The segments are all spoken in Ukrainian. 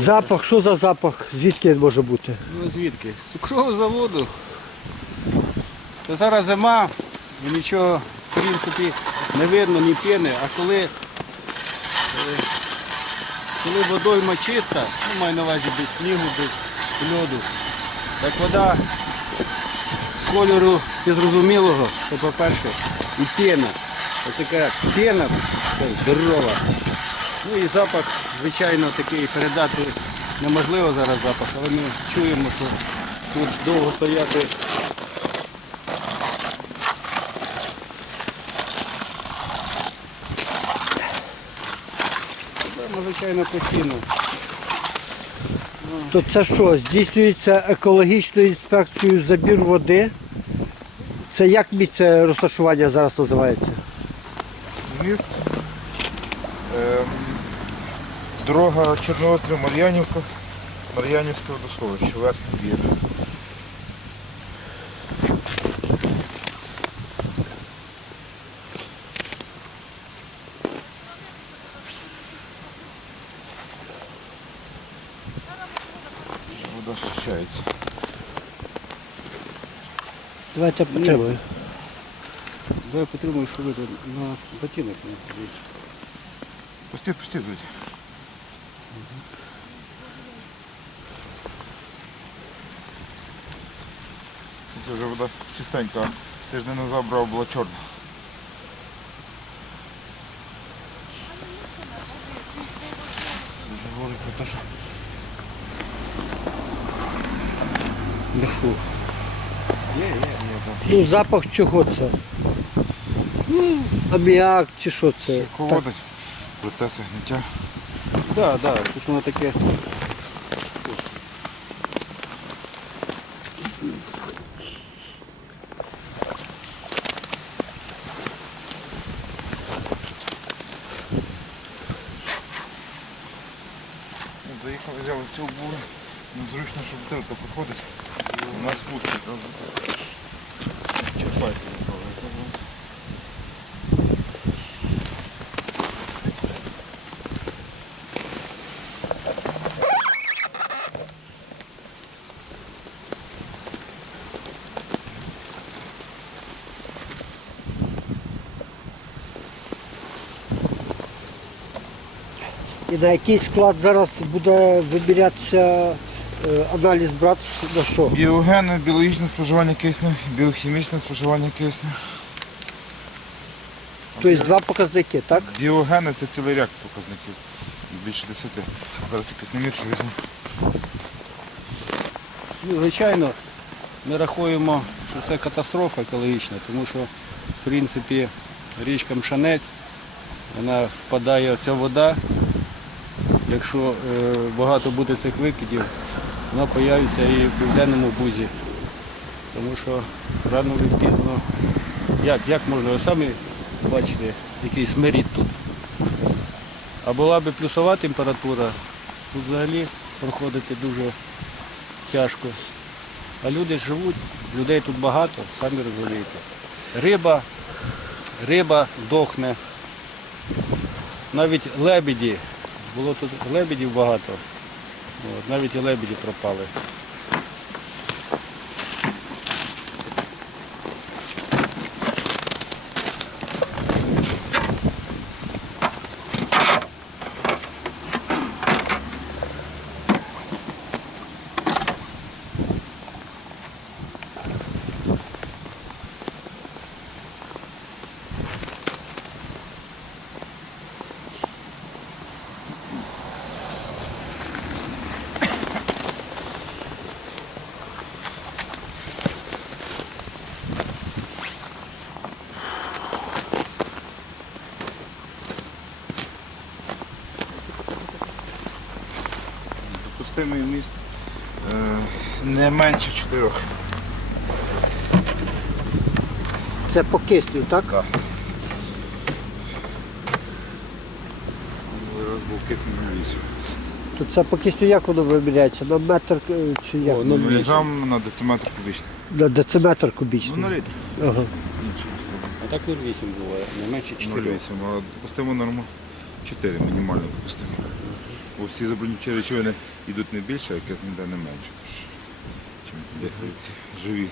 Запах, що за запах? Звідки може бути? Ну звідки? З цукрового заводу. Та зараз зима і нічого, в принципі, не видно, ні піни, а коли, е, коли водойма чиста, ну маю на увазі без снігу, без льоду, так вода кольору незрозумілого, то по-перше, і піна. Ось така піна така здорова. Ну і запах, звичайно, такий передати неможливо зараз запах, але ми чуємо, що тут довго стояти. Звичайно, постійно. То це що, здійснюється екологічною інспекцією забір води? Це як місце розташування зараз називається? Міст. Ем, Дорога Чорноострів Мар'янівка, Мар'янівське водосховище, верхній бір. Вода щищається. Давайте потримаю. Давай потримаю, що ви тут на ботинок не ходіть. Пусти, пусти, дуть. Це вже вода чистенька. Тиждень назад брав була чорна. Вже говорить про те, що фу. є, є, є. Ну, запах чого це? Ну, чи що це? Так. Ководить процеси гниття. Так, так, тут воно таке. Заїхали, взяли цю буру. Незручно, що бутилка проходить. У нас нас бутилка. Черпається ніколи. Це у нас І на який склад зараз буде вимірятися е, аналіз брат на що? Біогенне, біологічне споживання кисню, біохімічне споживання кисню. Тобто два показники, так? Біогенне це цілий ряд показників. Більше десяти. Зараз не візьму. Ну, звичайно, ми рахуємо, що це катастрофа екологічна, тому що, в принципі, річка Мшанець, вона впадає, ця вода. Якщо е, багато буде цих викидів, вона появиться і в південному бузі. Тому що рано чи пізно, як, як можна, ви самі бачите, який смирід тут. А була б плюсова температура, тут взагалі проходити дуже тяжко. А люди живуть, людей тут багато, самі розумієте. Риба, риба дохне. Навіть лебеді, було тут лебедів багато. Навіть і лебеді пропали. Допустимий міст е, не менше чотирьох. Це по кисню, так? Так. Раз був кисень на вісім. То це по кисню як воно виміряється? На метр е, чи як? О, ну. Міліграм на дециметр кубічний. На дециметр кубічний. Ну, на літр. Ага. А так 0,8 буває, не менше 4. 0,8. А допустимо норму 4 мінімально допустимо. Бо всі забруднюючі речовини йдуть не більше, а якесь ніде не менше. Чим дихають ці живі.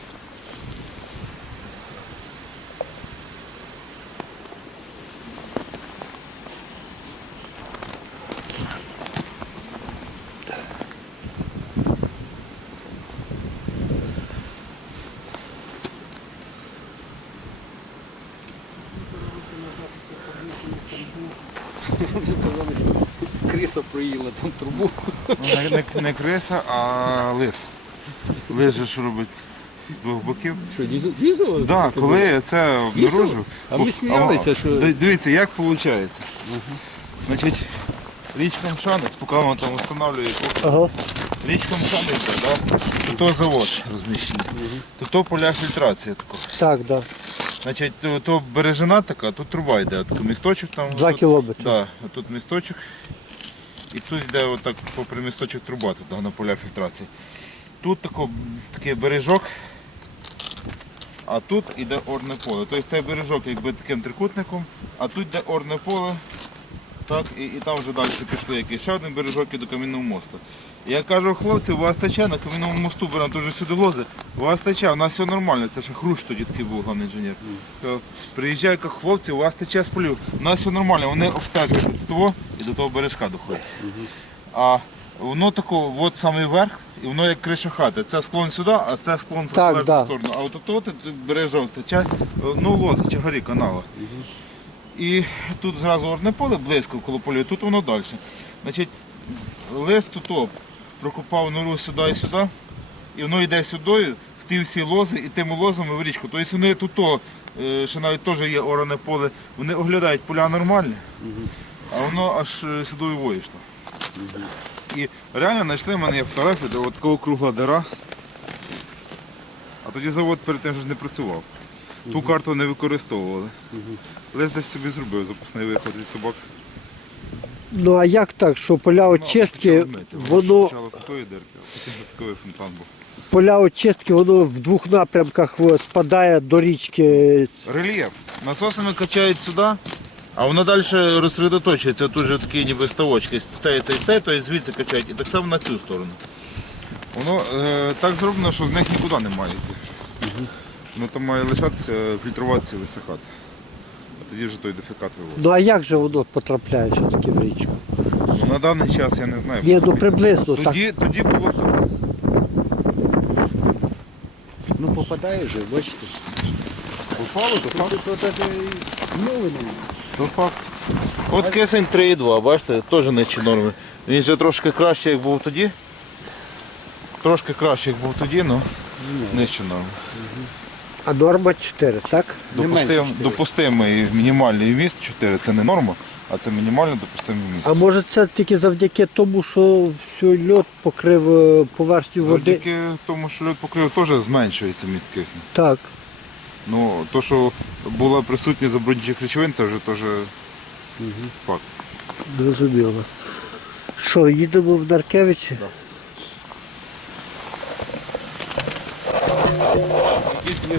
Криса проїла там трубу. Ну, не, не, не криса, а лис. Лис же що робить з двох боків. Що? Дізель? Так, да, коли я це обнаружив. А ми сміялися, що- ди- Дивіться, як виходить. Значить, річка Мшанець, поки воно там встановлює, поки Ага. річка Мшанець, да? то, то завод розміщений. То, то поля фільтрації такого. Так, да. Значить, то, то бережина така, тут труба йде, от місточок там. Два тут- кілометри. Да, тут місточок. І тут йде отак попри місточок труба туди на поля фільтрації. Тут тако, такий бережок, а тут йде орне поле. Тобто цей бережок якби таким трикутником, а тут йде орне поле. Так, і, і там вже далі пішли якийсь ще один бережок і до камінного мосту. І я кажу, хлопці, у вас тече на кам'яному мосту, беремо дуже сюди лози, у вас тече, у нас все нормально, це ще хрущ тоді такий був головний інженер. Приїжджаю, кажу, хлопці, у вас тече з полів, у нас все нормально, вони обстежують до того і до того бережка доходять. А воно тако, от самий верх, і воно як криша хати. Це склон сюди, а це склон в протилежну да. сторону. А от тут от бережок тече, ну лози чи горі канала. І тут зразу орне поле близько коло поля, тут воно далі. Значить, лист тут прокопав нору сюди і сюди, і воно йде сюди, в ті всі лози і тими лозами в річку. Тобто вони тут, е, ще навіть теж є оране поле, вони оглядають поля нормальні, а воно аж е, сюди і вийшло. І реально знайшли в мене є фотографія, де от такого кругла дира. А тоді завод перед тим ж не працював. Ту карту не використовували. Лес десь собі зробив запасний виход від собак. Ну а як так, що поля очистки, воно з такої дирки, а потім такий фонтан був. поля очистки, воно в двох напрямках спадає до річки. Рельєф. Насосами качають сюди, а воно далі розсередоточується. Тут же такі ніби ставочки. Цей, цей, цей, то звідси качають. І так само на цю сторону. Воно е, так зроблено, що з них нікуди не має йти. Воно там має лишатися, фільтруватися і висихати. А тоді вже той дефікат вивозить. Ну а як же воно потрапляє все-таки в річку? Ну, на даний час я не знаю. Ні, ну приблизно так. Тоді, тоді було так. Ну попадає вже, бачите. Попало, то факт. Ну, То факт. От кисень 3,2, бачите, теж нижче норми. Він же трошки краще, як був тоді. Трошки краще, як був тоді, ну нижче норми. А норма 4, так? Допустим, допустимий мінімальний вміст 4 це не норма, а це мінімально допустимий вміст. А може це тільки завдяки тому, що всю льот покрив е, поверхню води? Завдяки тому, що лід покрив, теж зменшується міст кисню. Так. Ну, то, що була присутність забруднюючих речовин, це вже теж факт. Зрозуміло. Що, їдемо в Наркевичі? Якісь є